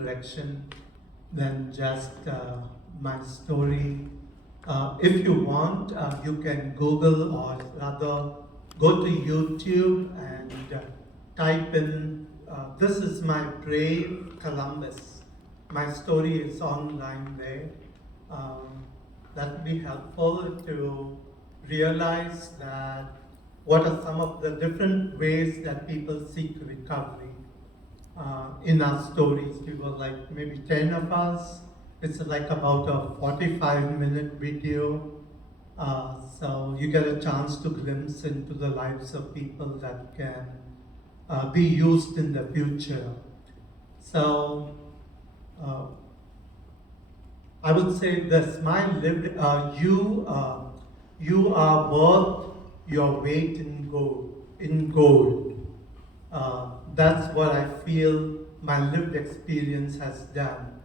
direction than just my story. If you want, you can Google or rather go to YouTube and type in, this is my brave Columbus. My story is online there. That would be helpful to realize that what are some of the different ways that people seek recovery. In our stories, we were like maybe 10 of us. It's like about a 45-minute video. So you get a chance to glimpse into the lives of people that can be used in the future. So I would say this, my lived, you are worth your weight in gold. That's what I feel my lived experience has done.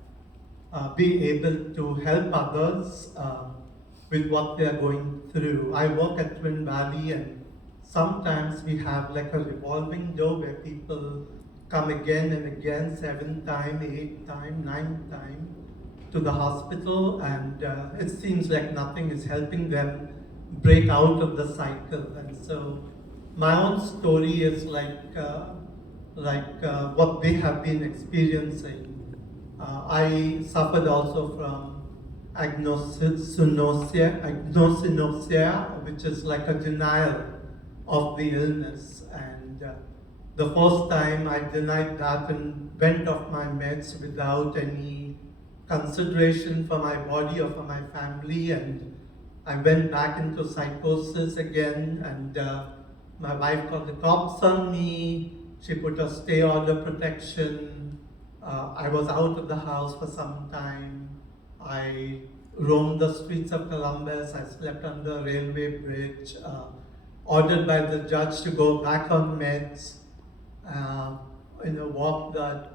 Be able to help others with what they are going through. I work at Twin Valley, and sometimes we have like a revolving door where people come again and again, 7th time, 8th time, 9th time to the hospital, and it seems like nothing is helping them break out of the cycle. And so my own story is like what they have been experiencing. I suffered also from agnosinosia, which is like a denial of the illness. And the first time I denied that and went off my meds without any consideration for my body or for my family, and I went back into psychosis again, and my wife called the cops on me. She put a stay order protection. I was out of the house for some time. I roamed the streets of Columbus. I slept on the railway bridge, ordered by the judge to go back on meds, walk the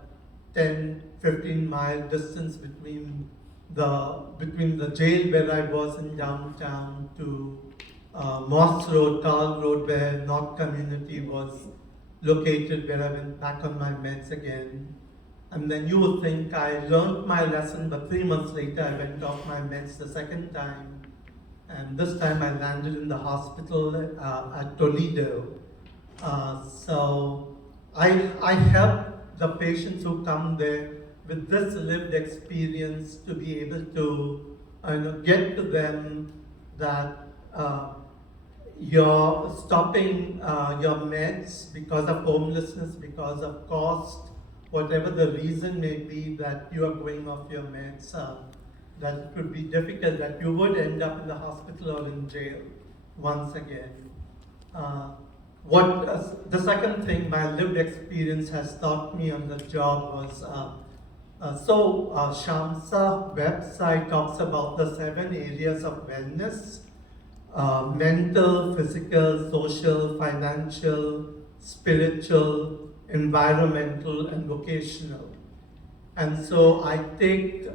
10-15 mile distance between the jail where I was in downtown to Moss Road, Carl Road, where North Community was located, where I went back on my meds again. And then you would think I learned my lesson, but 3 months later I went off my meds the second time. And this time I landed in the hospital at Toledo. So I help the patients who come there with this lived experience to be able to get to them that you're stopping your meds because of homelessness, because of cost, whatever the reason may be that you are going off your meds, that it would be difficult, that you would end up in the hospital or in jail once again. The second thing my lived experience has taught me on the job was, Shamsa website talks about the 7 areas of wellness: mental, physical, social, financial, spiritual, environmental, and vocational. And so I take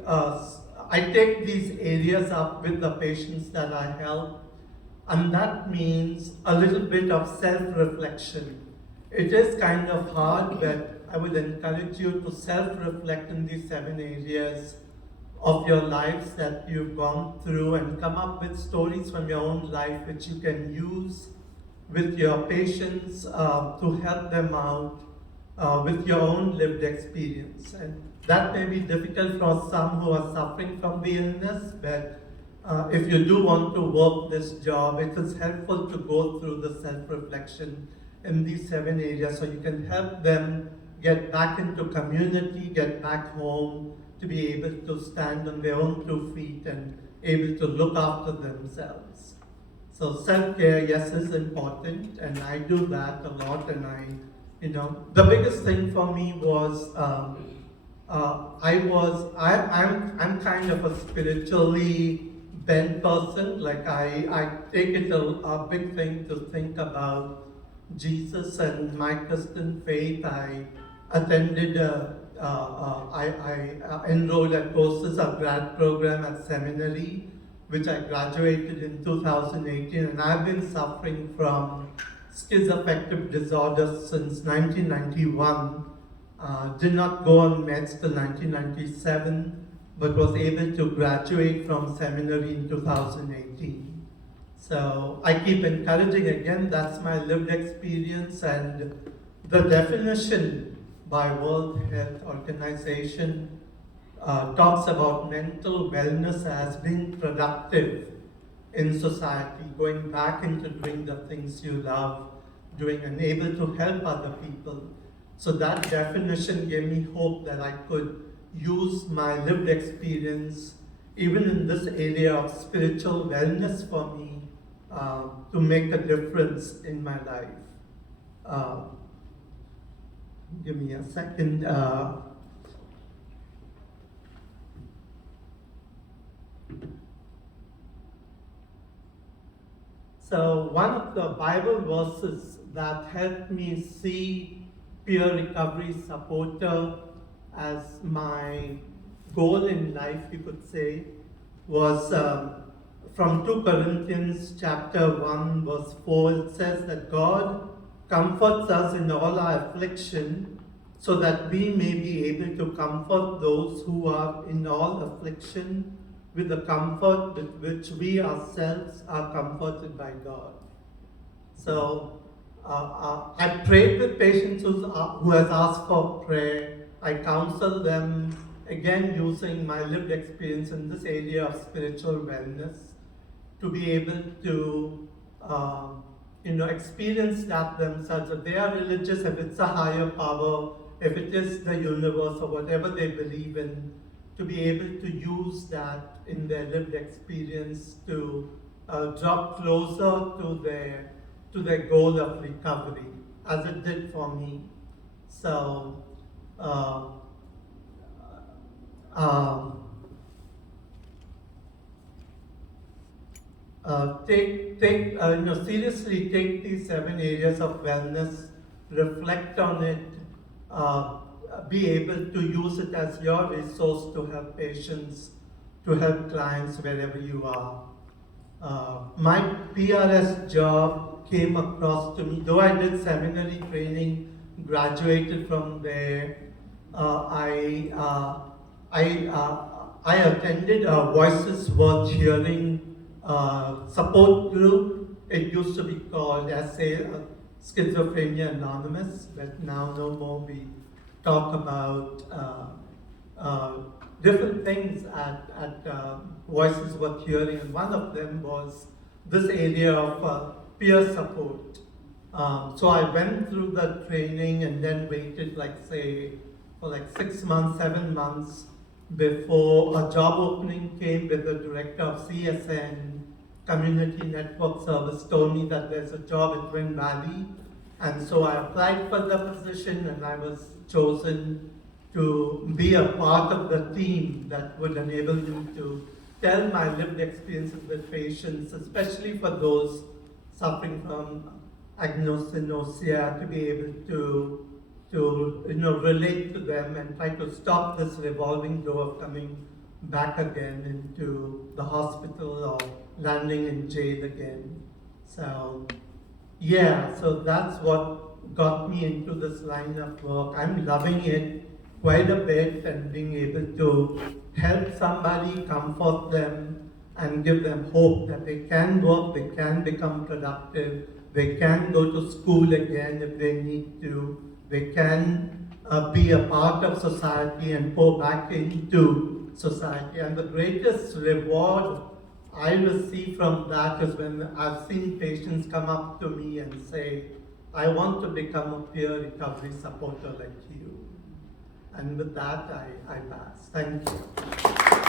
these areas up with the patients that I help, and that means a little bit of self-reflection. It is kind of hard, but I would encourage you to self-reflect in these 7 areas of your lives that you've gone through, and come up with stories from your own life which you can use with your patients to help them out with your own lived experience. And that may be difficult for some who are suffering from the illness, but if you do want to work this job, it is helpful to go through the self-reflection in these 7 areas so you can help them get back into community, get back home, to be able to stand on their own 2 feet and able to look after themselves. So self-care, yes, is important, and I do that a lot. And the biggest thing for me was I'm kind of a spiritually bent person. Like I take it a big thing to think about Jesus and my Christian faith. I attended, I enrolled at courses, a grad program at seminary, which I graduated in 2018, and I've been suffering from schizoaffective disorder since 1991. Did not go on meds till 1997, but was able to graduate from seminary in 2018. So I keep encouraging again, that's my lived experience, and the definition by World Health Organization talks about mental wellness as being productive in society, going back into doing the things you love, doing and able to help other people. So that definition gave me hope that I could use my lived experience, even in this area of spiritual wellness for me, to make a difference in my life. Give me a second. So one of the Bible verses that helped me see peer recovery supporter as my goal in life, you could say, was from 2 Corinthians chapter 1 verse 4. It says that God comforts us in all our affliction so that we may be able to comfort those who are in all affliction with the comfort with which we ourselves are comforted by God. So I prayed with patients who has asked for prayer. I counsel them, again using my lived experience in this area of spiritual wellness, to be able to experience that themselves. If they are religious, if it's a higher power, if it is the universe or whatever they believe in, to be able to use that in their lived experience to draw closer to their goal of recovery, as it did for me. So, seriously take these 7 areas of wellness, reflect on it, be able to use it as your resource to help patients, to help clients wherever you are. My PRS job came across to me, though I did seminary training, graduated from there. I attended a Voices Worth Hearing support group. It used to be called Schizophrenia Anonymous, but now no more. We talk about different things at Voices Worth Hearing, and one of them was this area of peer support. So I went through the training and then waited for 6 months, 7 months before a job opening came with the director of CSN, Community Network Service, told me that there's a job in Twin Valley. And so I applied for the position and I was chosen to be a part of the team that would enable me to tell my lived experiences with patients, especially for those suffering from agnosia, to be able to relate to them and try to stop this revolving door of coming back again into the hospital or landing in jail again. So that's what got me into this line of work. I'm loving it quite a bit, and being able to help somebody, comfort them, and give them hope that they can work, they can become productive, they can go to school again if they need to, they can be a part of society and pour back into society. And the greatest reward I receive from that is when I've seen patients come up to me and say, I want to become a peer recovery supporter like you. And with that, I pass. Thank you.